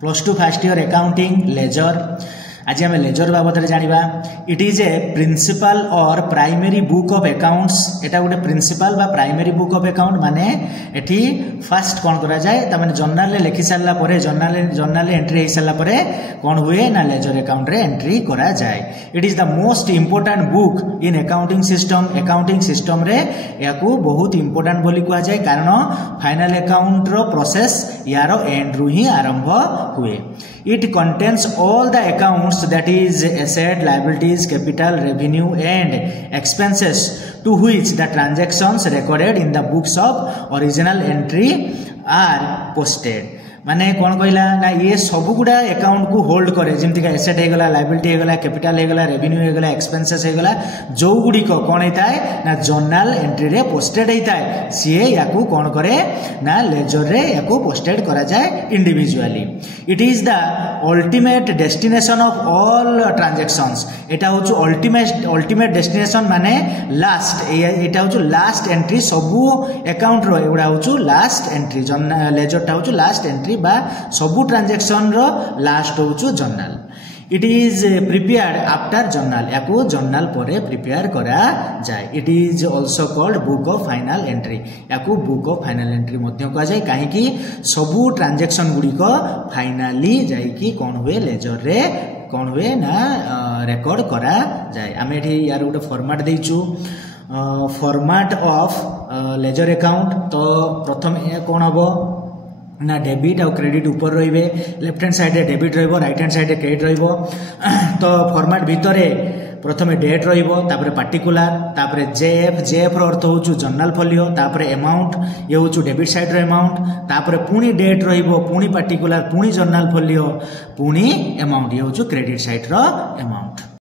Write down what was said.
Plus two first year accounting ledger. आज आम ledger बाबद जाना। इट इज ए प्रिंसिपल और प्राइमरी बुक ऑफ अकाउंट्स। एटा गोटे प्रिंसिपल बा प्राइमरी बुक ऑफ अकाउंट माने एठी फर्स्ट कौन करा जाए ता माने जर्नल रे लिखि सारला परे जर्नल एंट्री हो सारला परे कौन हुए ना लेजर अकाउंट रे एंट्री करा जाए। It is the most important book in accounting system. Accounting system रे याकू बहुत इंपोर्टेंट बोली कहा जाए कारण फाइनल अकाउंट रो प्रोसेस यार एंड रु ही आरंभ हुए। It contains all the accounts, that is asset, liabilities, capital, revenue and expenses to which the transactions recorded in the books of original entry are posted। माने कौन कहला ना ये सब गुड़ा अकाउंट को होल्ड करे जमती का एसेट हो गला, लायबिलिटी हो गला, कैपिटल हो गला, रेवेन्यू हो गला, एक्सपेंसेस हो गला, जो गुडी को कौन होता है ना जर्नल एंट्री रे पोस्टेड होता है सीए याकू कौन करे ना लेजर रे याकू पोस्टेड करा जाए individually. It is the ultimate destination of all transactions. Etah होचु ultimate destination माने लास्ट। एटा होचु लास्ट एंट्री सबु अकाउंट रो एगुडा होचु लास्ट एंट्री। लेजर टा होचु लास्ट एंट्री बा सबु ट्रांजैक्शन रो लास्ट होचु journal. It is prepared after journal. याकू जर्नल परे प्रिपेयर करा जाए। It is also called book of final entry. याकू बुक ऑफ फाइनल एंट्री मध्य कहा जाए कहीं सबु ट्रांजैक्शन गुड़ी को फाइनाली जाइकी कौन हुए लेजर रे कौन हुए ना रेकॉर्ड करा जाए। आम ये यार गोटे फॉर्मेट देचु फॉर्मेट ऑफ लेजर अकाउंट। तो प्रथम कौन हम ना डेबिट और क्रेडिट ऊपर रे left hand side debit right hand side credit रो। तो फॉर्मेट भितर प्रथम डेट रो पार्टिकुलर जेएफ रो अर्थ हो जर्नल फोलियो अमाउंट ये हूँ डेबिट साइड रो अमाउंट पुणी डेट पुणी पार्टिकुलर पुणी जर्नल फोलियो पुणी अमाउंट ये हूँ क्रेडिट साइड रो अमाउंट।